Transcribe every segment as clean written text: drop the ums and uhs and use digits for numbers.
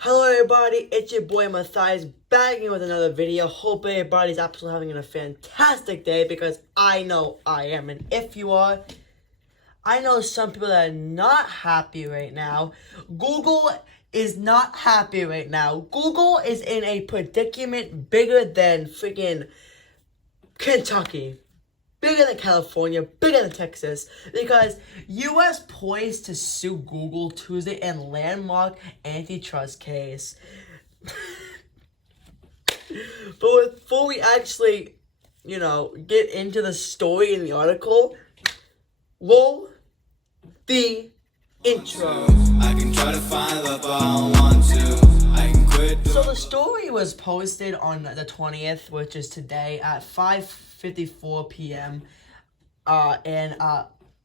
Hello everybody, it's your boy Matthias back again with another video. Hope everybody's absolutely having a fantastic day because I know I am. And if you are, I know some people that are not happy right now. Google is not happy right now. Google is in a predicament bigger than freaking Kentucky. Bigger than California, bigger than Texas, because U.S. poised to sue Google Tuesday in landmark antitrust case. But before we actually, get into the story in the article, roll the intro. I can try to find love, but I don't want to. I can quit. So the story was posted on the 20th, which is today at 5:54 p.m. And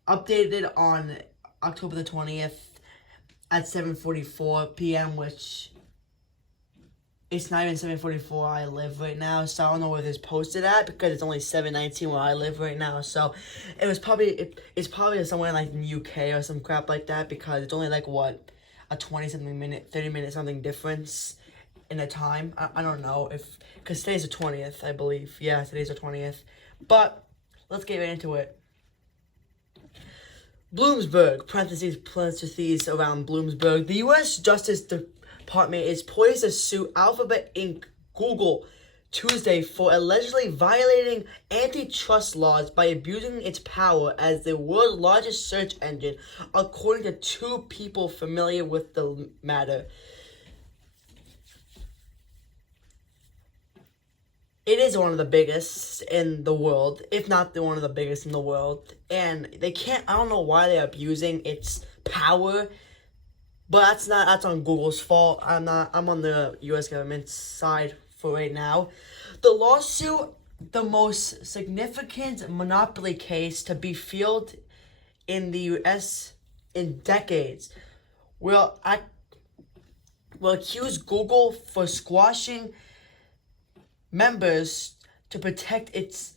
updated on October the 20th at 7:44 p.m., which it's not even 7:44 where I live right now, so I don't know where this posted at because it's only 7:19 where I live right now. So it was it's probably somewhere like in the UK or some crap like that, because it's only like what, a 20-something minute, 30-minute something difference in the time. I don't know if, because today's the 20th, I believe. Yeah, today's the 20th. But let's get right into it. Bloomberg, parentheses around Bloomberg. The U.S. Justice Department is poised to sue Alphabet Inc., Google, Tuesday for allegedly violating antitrust laws by abusing its power as the world's largest search engine, according to two people familiar with the matter. It is one of the biggest in the world, if not one of the biggest in the world. And I don't know why they're abusing its power, but that's on Google's fault. I'm on the US government's side for right now. The lawsuit, the most significant monopoly case to be filed in the US in decades, will accuse Google for squashing members to protect its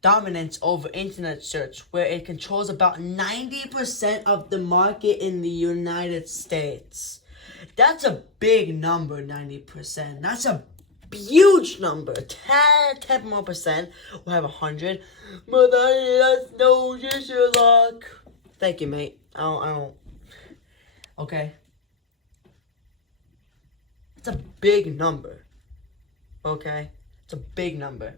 dominance over internet search, where it controls about 90% of the market in the United States. That's a big number, 90%. That's a huge number. 10 more percent will have 100. But that's no luck. Thank you, mate. I don't. Okay. It's a big number. Okay? It's a big number.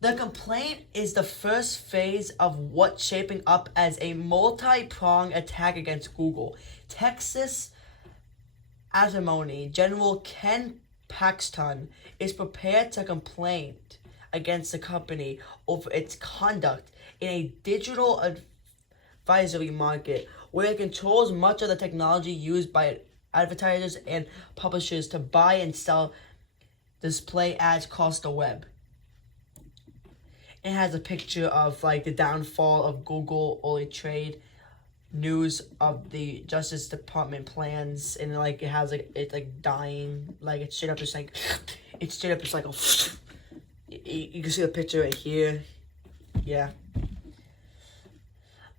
The complaint is the first phase of what's shaping up as a multi-pronged attack against Google. Texas Attorney General Ken Paxton is prepared to complain against the company over its conduct in a digital advisory market where it controls much of the technology used by advertisers and publishers to buy and sell display ads across the web. It has a picture of like the downfall of Google, early trade, news of the Justice Department plans, and like it has like it's like dying, like it's straight up just like a you can see the picture right here. Yeah.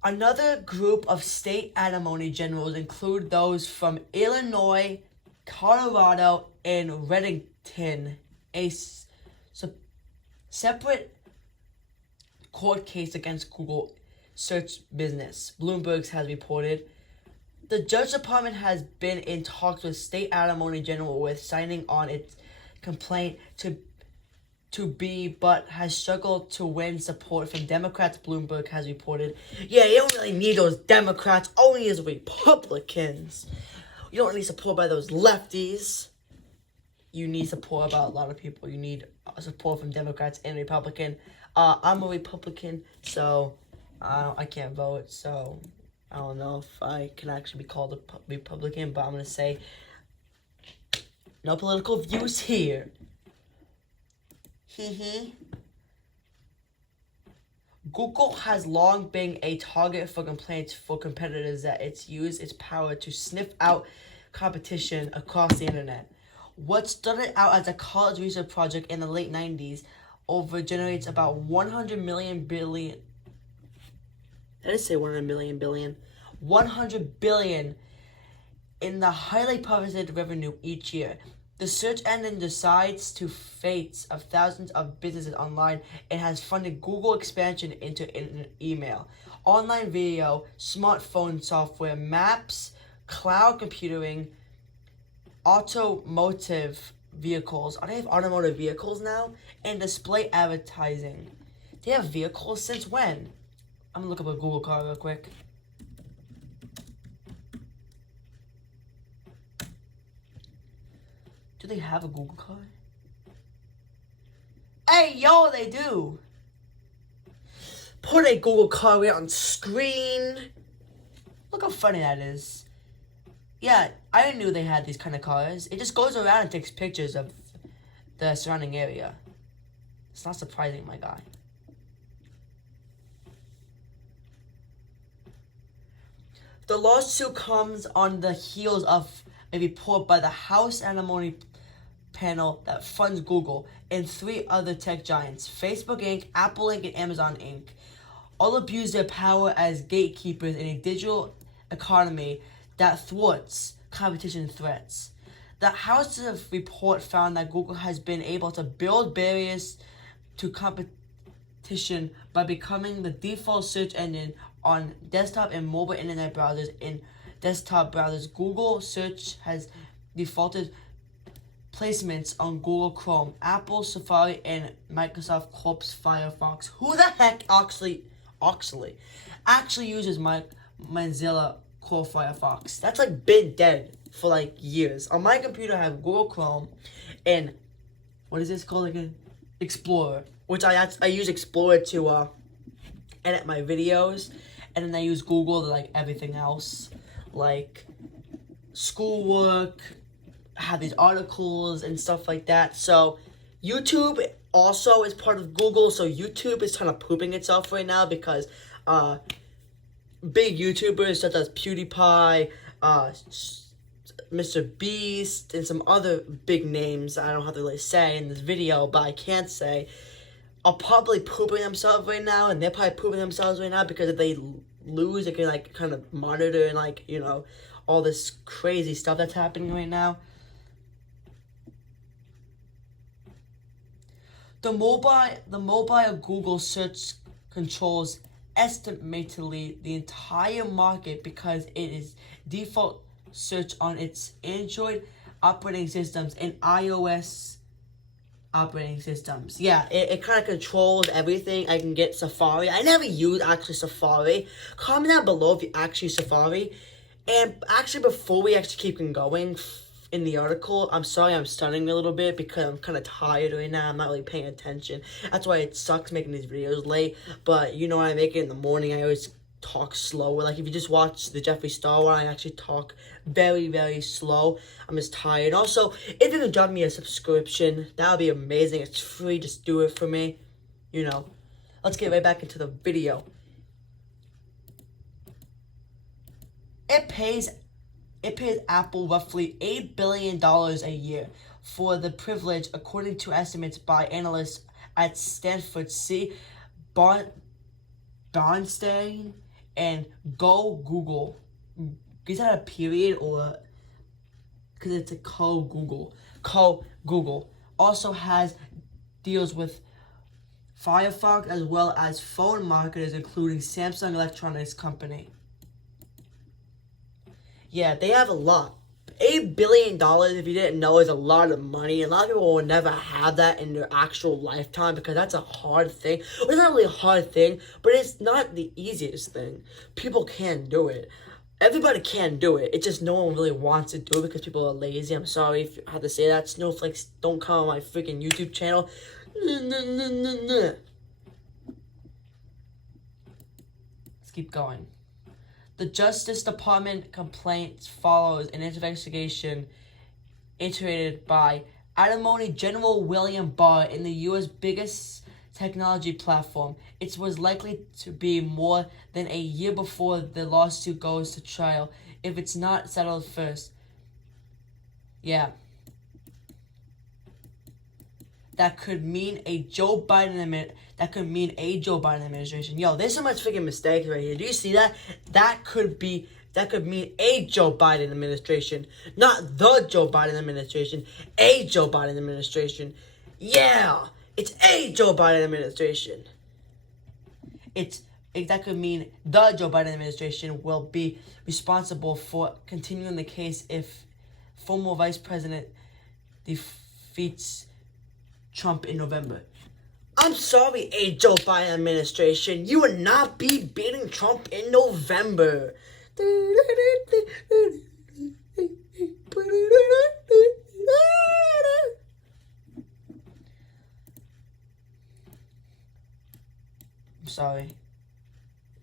Another group of state attorney generals include those from Illinois, Colorado, and Redington. A separate court case against Google search business, Bloomberg has reported. The Justice Department has been in talks with state attorney general with signing on its complaint but has struggled to win support from Democrats, Bloomberg has reported. Yeah, you don't really need those Democrats, only as Republicans. You don't need support by those lefties. You need support about a lot of people. You need support from Democrats and Republican. I'm a Republican, so I can't vote, so I don't know if I can actually be called a Republican, but I'm going to say no political views here. Google has long been a target for complaints for competitors that it's used its power to sniff out competition across the internet. What started out as a college research project in the late 90s generates about 100 million billion. I didn't say 100 million billion. 100 billion in the highly coveted revenue each year. The search engine decides to fates of thousands of businesses online and has funded Google expansion into email, online video, smartphone software, maps, cloud computing, automotive vehicles. They have automotive vehicles now? And display advertising. They have vehicles since when? I'm gonna look up a Google car real quick. Do they have a Google car? Hey, yo, they do. Put a Google car right on screen. Look how funny that is. Yeah, I knew they had these kind of cars. It just goes around and takes pictures of the surrounding area. It's not surprising, my guy. The lawsuit comes on the heels of a report by the House Antimony Panel that funds Google and 3 other tech giants, Facebook Inc., Apple Inc., and Amazon Inc., all abuse their power as gatekeepers in a digital economy that thwarts competition threats. The House's report found that Google has been able to build barriers to competition by becoming the default search engine on desktop and mobile internet browsers. In desktop browsers, Google Search has defaulted placements on Google Chrome, Apple Safari, and Microsoft Corp's Firefox. Who the heck actually uses Mozilla Core Firefox? That's like been dead for like years. On my computer, I have Google Chrome and what is this called again? Explorer, which I use Explorer to edit my videos, and then I use Google to like everything else, like schoolwork. Have these articles and stuff like that. So YouTube also is part of Google, so YouTube is kind of pooping itself right now because big YouTubers such as PewDiePie, Mr. Beast, and some other big names I don't have to really say in this video, but I can't say, are probably pooping themselves right now, and they're probably pooping themselves right now because if they lose, they can like kind of monitor and like, you know, all this crazy stuff that's happening right now. The mobile Google search controls estimatedly the entire market because it is default search on its Android operating systems and iOS operating systems. Yeah, it kind of controls everything. I can get Safari. I never use actually Safari. Comment down below if you actually use Safari. And actually, before we actually keep going in the article, I'm sorry I'm stuttering a little bit because I'm kind of tired right now. I'm not really paying attention. That's why it sucks making these videos late. But you know, when I make it in the morning, I always talk slower. Like if you just watch the Jeffree Star one, I actually talk very, very slow. I'm just tired. Also, if you can drop me a subscription, that would be amazing. It's free. Just do it for me. You know. Let's get right back into the video. It pays Apple roughly $8 billion a year for the privilege, according to estimates by analysts at Stanford C. Bernstein and Go Google. Is that a period or because it's a co-Google? Co-Google also has deals with Firefox as well as phone marketers, including Samsung Electronics Company. Yeah, they have a lot. $8 billion, if you didn't know, is a lot of money. A lot of people will never have that in their actual lifetime because that's a hard thing. Well, it's not really a hard thing, but it's not the easiest thing. People can do it. Everybody can do it. It's just no one really wants to do it because people are lazy. I'm sorry if I have to say that. Snowflakes, don't come on my freaking YouTube channel. Let's keep going. The Justice Department complaint follows an investigation iterated by Attorney General William Barr in the U.S. biggest technology platform. It was likely to be more than a year before the lawsuit goes to trial if it's not settled first. Yeah. That could mean a Joe Biden administration. Yo, there's so much freaking mistakes right here. Do you see that? That could be That could mean a Joe Biden administration. Not the Joe Biden administration. A Joe Biden administration. Yeah! It's a Joe Biden administration. That could mean the Joe Biden administration will be responsible for continuing the case if former Vice President defeats Trump in November. I'm sorry, a Joe Biden administration. You will not be beating Trump in November. I'm sorry.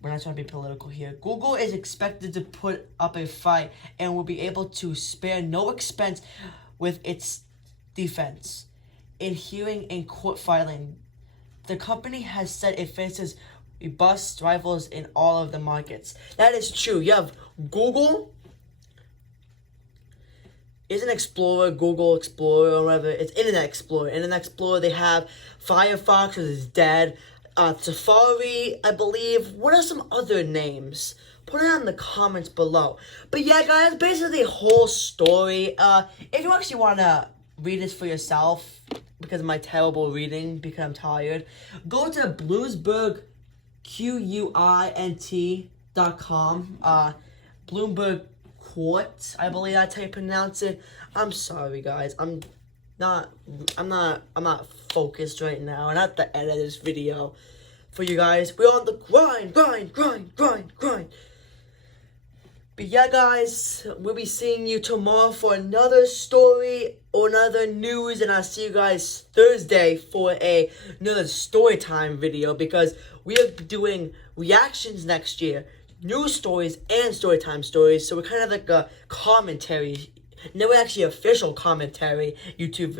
We're not trying to be political here. Google is expected to put up a fight and will be able to spare no expense with its defense. In hearing and court filing, the company has said it faces robust rivals in all of the markets. That is true. You have Google, isn't Explorer, Google Explorer, or whatever. It's Internet Explorer. Internet Explorer, they have Firefox, which is dead. Safari, I believe. What are some other names? Put it in the comments below. But yeah, guys, basically the whole story. If you actually want to read this for yourself, because of my terrible reading, because I'm tired, go to BloombergQuint.com. Bloomberg Court, I believe that's how you pronounce it. I'm sorry, guys. I'm not focused right now. I have to edit this video for you guys. We're on the grind. But yeah, guys, we'll be seeing you tomorrow for another story or another news, and I'll see you guys Thursday for another story time video, because we are doing reactions next year, news stories and story time stories. So we're kind of like a commentary. No, actually official commentary YouTube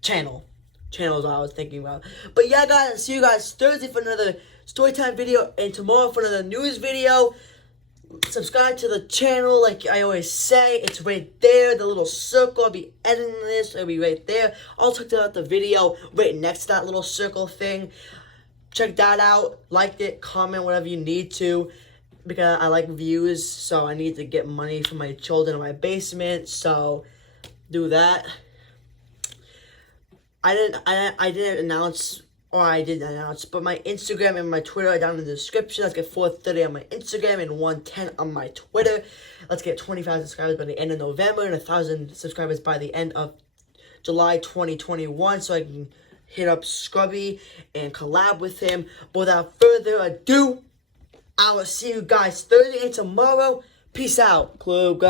channel is what I was thinking about. But yeah, guys, I'll see you guys Thursday for another storytime video, and tomorrow for another news video. Subscribe to the channel, like I always say. It's right there, the little circle. I'll be editing this. It'll be right there. I'll check out the video right next to that little circle thing. Check that out. Like it, comment, whatever you need to, because I like views, so I need to get money for my children in my basement, so do that. I didn't announce, but my Instagram and my Twitter are down in the description. Let's get 430 on my Instagram and 110 on my Twitter. Let's get 25 subscribers by the end of November and 1,000 subscribers by the end of July 2021, so I can hit up Scrubby and collab with him. But without further ado, I will see you guys Thursday and tomorrow. Peace out, Club.